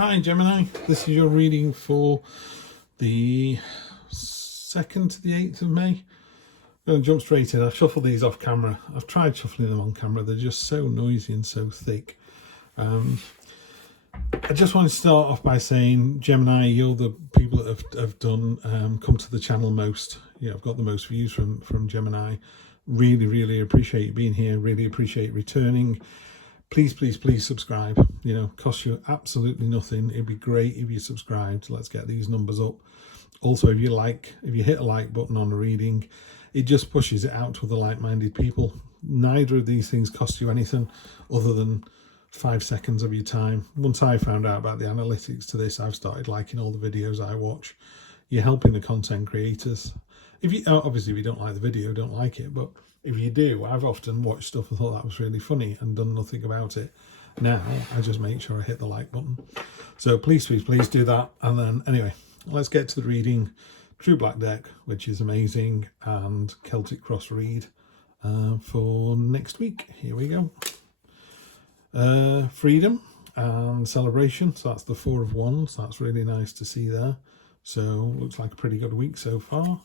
Hi Gemini, this is your reading for the 2nd to the 8th of May. I'm going to jump straight in. I've shuffled these off camera. I've tried shuffling them on camera. They're just so noisy and so thick. I just want to start off by saying, Gemini, you're the people that have done come to the channel most. I've got the most views from Gemini. Really appreciate you being here. Really appreciate returning. Please subscribe. Costs you absolutely nothing. It'd be great if you subscribed. Let's get these numbers up. Also, if you hit a like button on a reading, it just pushes it out to the like-minded people. Neither of these things cost you anything other than 5 seconds of your time. Once I found out about the analytics to this, I've started liking all the videos I watch. You're helping the content creators. Obviously, if you don't like the video, don't like it, but if you do, I've often watched stuff and thought that was really funny and done nothing about it. Now I just make sure I hit the like button. So please do that. And then anyway, let's get to the reading. True Black deck, which is amazing, and Celtic Cross read for next week. Here we go. Freedom and celebration. So that's the Four of Wands. That's really nice to see there. So looks like a pretty good week so far.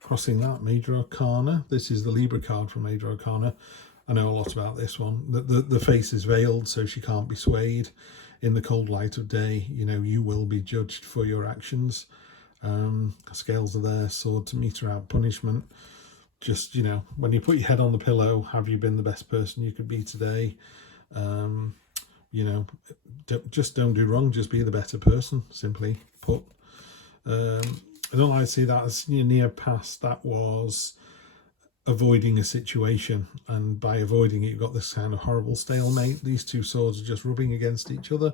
Crossing that, Major Arcana. This is the Libra card from Major Arcana. I know a lot about this one. The face is veiled, so she can't be swayed. In the cold light of day, you will be judged for your actions. Scales are there, sword to meter out punishment. Just, when you put your head on the pillow, have you been the best person you could be today? Just don't do wrong, just be the better person, simply put. I don't like to see that as near past. That was avoiding a situation, and by avoiding it, you've got this kind of horrible stalemate. These two swords are just rubbing against each other.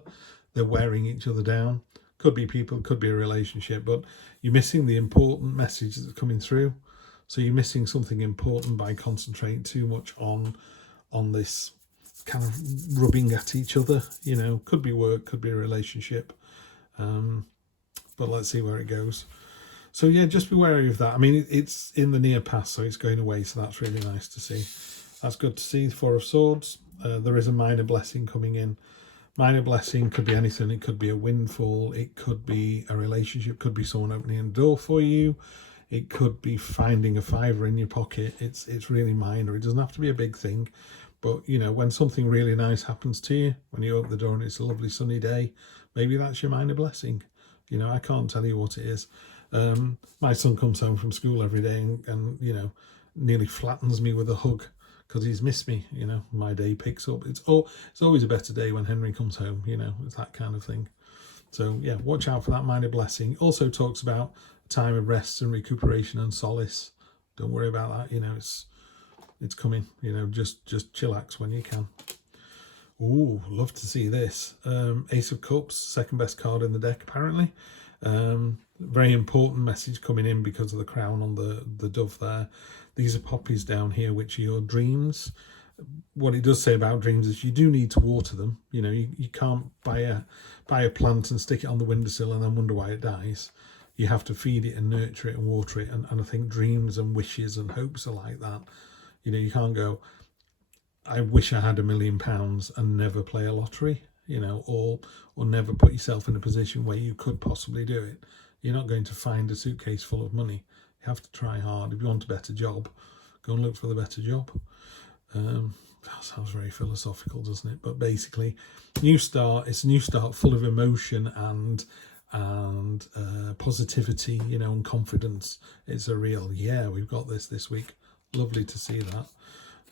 They're wearing each other down. Could be people, could be a relationship, but you're missing the important message that's coming through. So you're missing something important by concentrating too much on this kind of rubbing at each other. Could be work, could be a relationship, but let's see where it goes. So yeah, just be wary of that. I mean, it's in the near past, so it's going away, so that's really nice to see. That's good to see. The Four of Swords. There is a minor blessing coming in. Minor blessing could be anything. It could be a windfall. It could be a relationship. Could be someone opening a door for you. It could be finding a fiver in your pocket. It's really minor. It doesn't have to be a big thing. But, when something really nice happens to you, when you open the door and it's a lovely sunny day, maybe that's your minor blessing. I can't tell you what it is. My son comes home from school every day and nearly flattens me with a hug because he's missed me. My day picks up. It's always a better day when Henry comes home. It's that kind of thing. So yeah, watch out for that minor blessing. Also talks about a time of rest and recuperation and solace. Don't worry about that. It's coming. Just chillax when you can. Ooh, love to see this. Ace of Cups, second best card in the deck apparently. Very important message coming in because of the crown on the dove there. These are poppies down here, which are your dreams. What it does say about dreams is you do need to water them. You can't buy a plant and stick it on the windowsill and then wonder why it dies. You have to feed it and nurture it and water it. And I think dreams and wishes and hopes are like that. You can't go, I wish I had £1 million and never play a lottery, or never put yourself in a position where you could possibly do it. You're not going to find a suitcase full of money. You have to try hard. If you want a better job, go and look for the better job. That sounds very philosophical, doesn't it? But basically, new start. It's a new start full of emotion and positivity, and confidence. It's a real, we've got this week. Lovely to see that.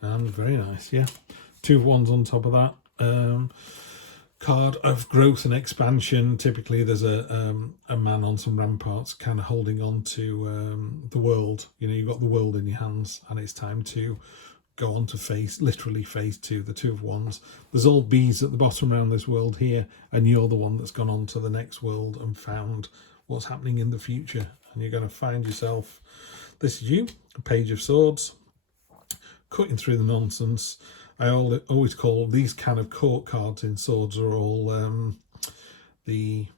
And very nice, yeah. Two of Wands on top of that. Card of growth and expansion. Typically there's a man on some ramparts kind of holding on to the world. You've got the world in your hands and it's time to go on to literally phase 2, the Two of Wands. There's all bees at the bottom around this world here, and you're the one that's gone on to the next world and found what's happening in the future. And you're going to find yourself, this is you, a Page of Swords, cutting through the nonsense. I always call these kind of court cards in swords are all the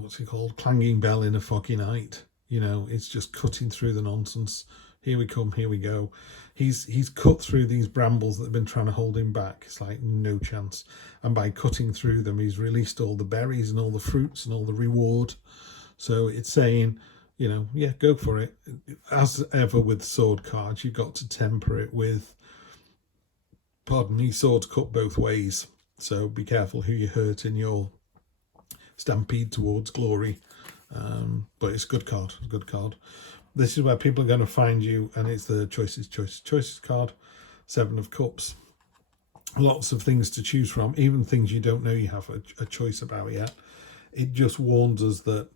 what's it called, clanging bell in a foggy night. It's just cutting through the nonsense. here we come, here we go. He's cut through these brambles that have been trying to hold him back. It's like no chance. And by cutting through them, he's released all the berries and all the fruits and all the reward. So it's saying, you know, yeah, go for it. As ever with sword cards, you've got to temper it with, pardon me, swords cut both ways. So be careful who you hurt in your stampede towards glory. But it's a good card, a good card. This is where people are going to find you, and it's the choices card. 7 of Cups. Lots of things to choose from, even things you don't know you have a choice about yet. It just warns us that,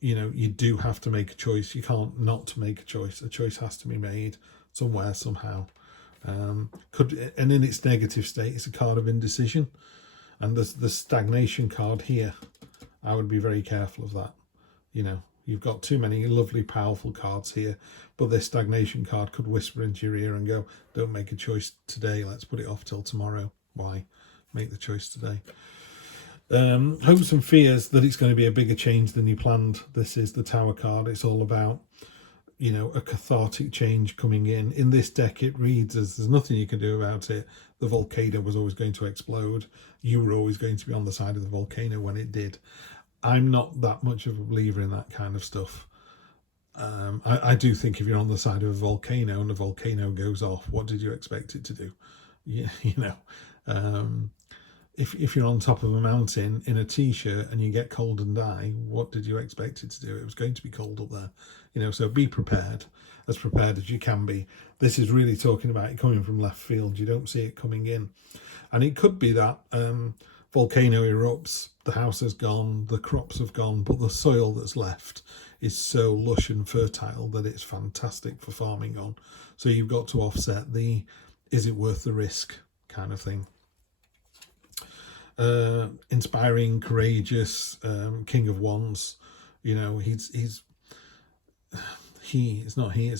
you know, you do have to make a choice. You can't not make a choice. A choice has to be made somewhere, somehow. And in its negative state, it's a card of indecision. And the stagnation card here, I would be very careful of that. You know, you've got too many lovely, powerful cards here, but this stagnation card could whisper into your ear and go, don't make a choice today, let's put it off till tomorrow. Why? Make the choice today. Hopes and fears that it's going to be a bigger change than you planned. This is the Tower card. It's all about, you know, a cathartic change coming in. In this deck, it reads as there's nothing you can do about it. The volcano was always going to explode. You were always going to be on the side of the volcano when it did. I'm not that much of a believer in that kind of stuff. I do think if you're on the side of a volcano and the volcano goes off, what did you expect it to do? You know, if you're on top of a mountain in a t-shirt and you get cold and die, what did you expect it to do? It was going to be cold up there. You know, so be prepared as you can be. This is really talking about it coming from left field. You don't see it coming in. And it could be that volcano erupts, the house has gone, the crops have gone, but the soil that's left is so lush and fertile that it's fantastic for farming on. So you've got to offset the, is it worth the risk kind of thing. Inspiring, courageous, King of Wands. You know, it's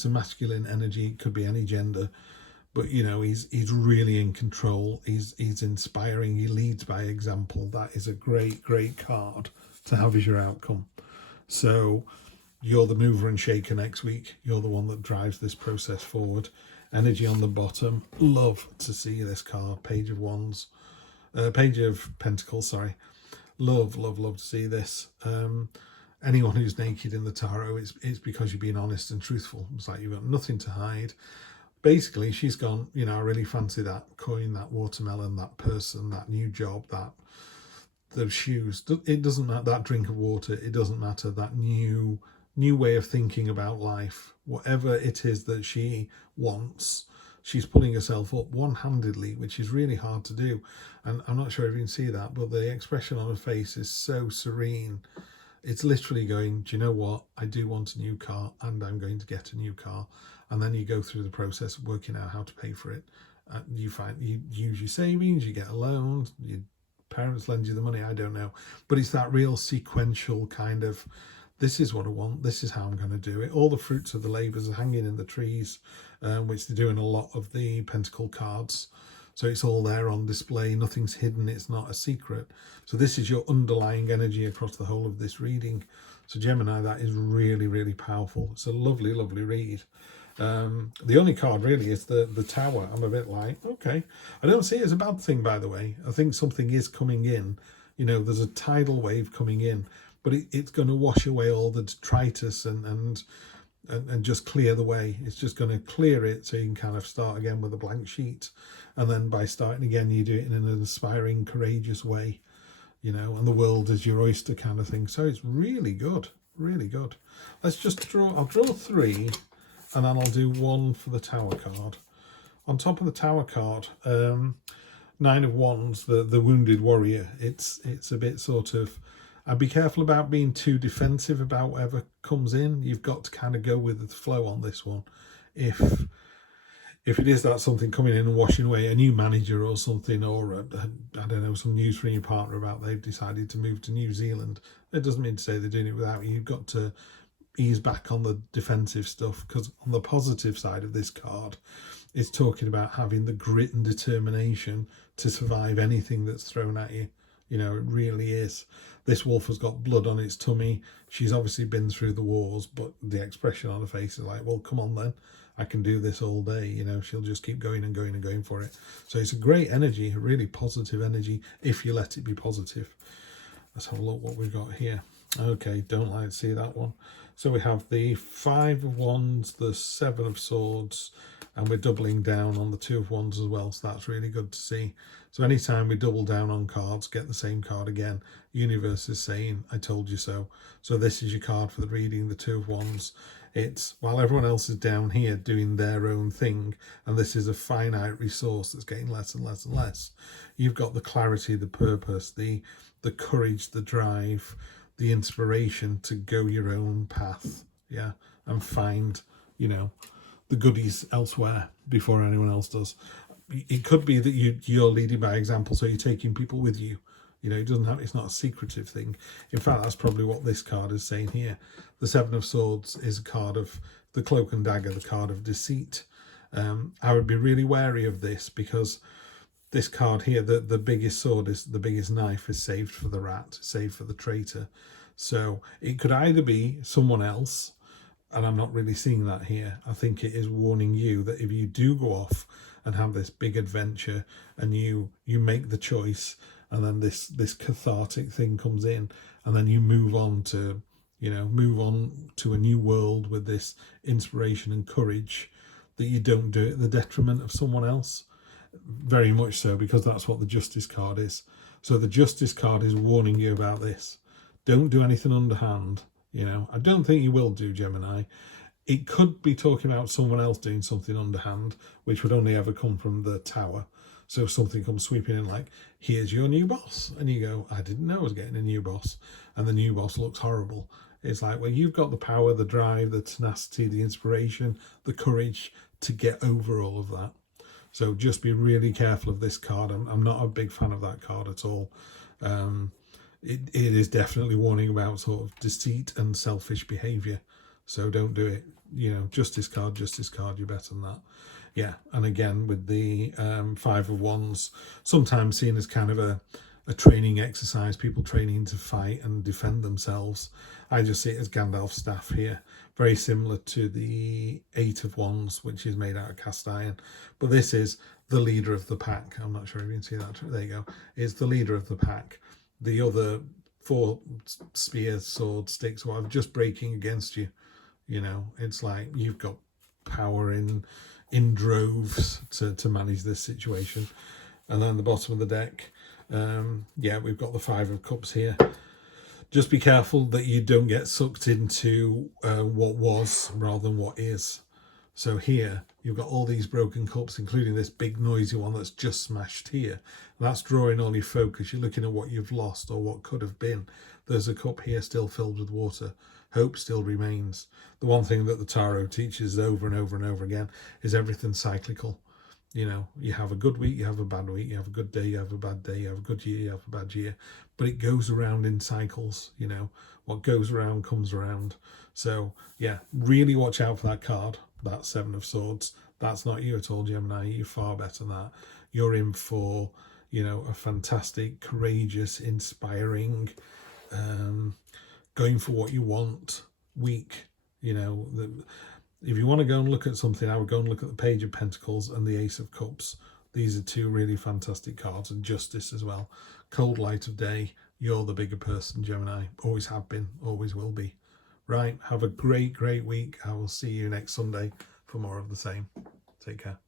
a masculine energy. It could be any gender. But, you know, he's really in control. He's inspiring. He leads by example. That is a great, great card to have as your outcome. So you're the mover and shaker next week. You're the one that drives this process forward. Energy on the bottom. Love to see this card. Page of Wands. Page of Pentacles, sorry. Love to see this. Anyone who's naked in the tarot, it's because you're being honest and truthful. It's like you've got nothing to hide. Basically, she's gone, you know, I really fancy that coin, that watermelon, that person, that new job, those shoes. It doesn't matter, that drink of water, it doesn't matter, that new way of thinking about life. Whatever it is that she wants, she's pulling herself up one-handedly, which is really hard to do. And I'm not sure if you can see that, but the expression on her face is so serene. It's literally going, do you know what? I do want a new car and I'm going to get a new car. And then you go through the process of working out how to pay for it. You use your savings, you get a loan, your parents lend you the money, I don't know. But it's that real sequential kind of, this is what I want, this is how I'm going to do it. All the fruits of the labours are hanging in the trees, which they do in a lot of the Pentacle cards. So it's all there on display, nothing's hidden, it's not a secret. So this is your underlying energy across the whole of this reading. So Gemini, that is really, really powerful. It's a lovely, lovely read. The only card really is the Tower. I'm a bit like, okay. I don't see it as a bad thing, by the way. I think something is coming in. You know, there's a tidal wave coming in, but it's going to wash away all the detritus and just clear the way. It's just going to clear it so you can kind of start again with a blank sheet. And then by starting again, you do it in an inspiring, courageous way, you know, and the world is your oyster kind of thing. So it's really good, really good. Let's just draw, I'll draw 3 and then I'll do 1 for the Tower card. On top of the Tower card, 9 of Wands, the wounded warrior. It's a bit sort of, I'd be careful about being too defensive about whatever comes in. You've got to kind of go with the flow on this one. If it is that something coming in and washing away, a new manager or something, or I don't know, some news from your partner about they've decided to move to New Zealand, it doesn't mean to say they're doing it without you. You've got to ease back on the defensive stuff, because on the positive side of this card, it's talking about having the grit and determination to survive anything that's thrown at you. You know, it really is. This wolf has got blood on its tummy. She's obviously been through the wars, but the expression on her face is like, well, come on then. I can do this all day. You know, she'll just keep going and going and going for it. So it's a great energy, a really positive energy, if you let it be positive. Let's have a look what we've got here. Okay, don't like to see that one. So we have the 5 of Wands, the 7 of Swords, and we're doubling down on the 2 of Wands as well. So that's really good to see. So anytime we double down on cards, get the same card again. Universe is saying, I told you so. So this is your card for the reading, the 2 of Wands. It's while everyone else is down here doing their own thing, and this is a finite resource that's getting less and less and less, you've got the clarity, the purpose, the courage, the drive, the inspiration to go your own path, yeah, and find, you know, the goodies elsewhere before anyone else does. It could be that you're leading by example, so you're taking people with you. You know, it's not a secretive thing. In fact, that's probably what this card is saying here. The 7 of Swords is a card of the Cloak and Dagger, the card of deceit. I would be really wary of this, because this card here, the biggest sword is the biggest knife is saved for the rat, saved for the traitor. So it could either be someone else, and I'm not really seeing that here. I think it is warning you that if you do go off and have this big adventure, and you make the choice, and then this cathartic thing comes in, and then you move on to, you know, move on to a new world with this inspiration and courage, that you don't do it at the detriment of someone else. Very much so, because that's what the Justice card is. So the Justice card is warning you about this. Don't do anything underhand. You know, I don't think you will do, Gemini. It could be talking about someone else doing something underhand, which would only ever come from the Tower. So if something comes sweeping in like, here's your new boss, and you go, I didn't know I was getting a new boss, and the new boss looks horrible. It's like, well, you've got the power, the drive, the tenacity, the inspiration, the courage to get over all of that. So just be really careful of this card. I'm not a big fan of that card at all. It is definitely warning about sort of deceit and selfish behaviour. So don't do it. You know, Justice card, you're better than that. Yeah, and again with the 5 of Wands, sometimes seen as kind of a training exercise, people training to fight and defend themselves. I just see it as Gandalf's staff here, very similar to the 8 of Wands, which is made out of cast iron. But this is the leader of the pack. I'm not sure if you can see that. There you go. It's the leader of the pack. The other 4 spears, swords, sticks, whatever, just breaking against you. You know, it's like you've got power in droves to manage this situation. And then the bottom of the deck, yeah, we've got the 5 of Cups here. Just be careful that you don't get sucked into what was rather than what is. So here you've got all these broken cups, including this big noisy one that's just smashed here. And that's drawing all your focus. You're looking at what you've lost or what could have been. There's a cup here still filled with water. Hope still remains. The one thing that the tarot teaches over and over and over again is everything's cyclical. You know, you have a good week, you have a bad week, you have a good day, you have a bad day, you have a good year, you have a bad year. But it goes around in cycles, you know. What goes around comes around. So, yeah, really watch out for that card, that 7 of Swords. That's not you at all, Gemini. You're far better than that. You're in for, you know, a fantastic, courageous, inspiring, going for what you want week. You know, if you want to go and look at something, I would go and look at the Page of Pentacles and the Ace of Cups. These are 2 really fantastic cards, and Justice as well. Cold light of day. You're the bigger person, Gemini. Always have been, always will be. Right, have a great, great week. I will see you next Sunday for more of the same. Take care.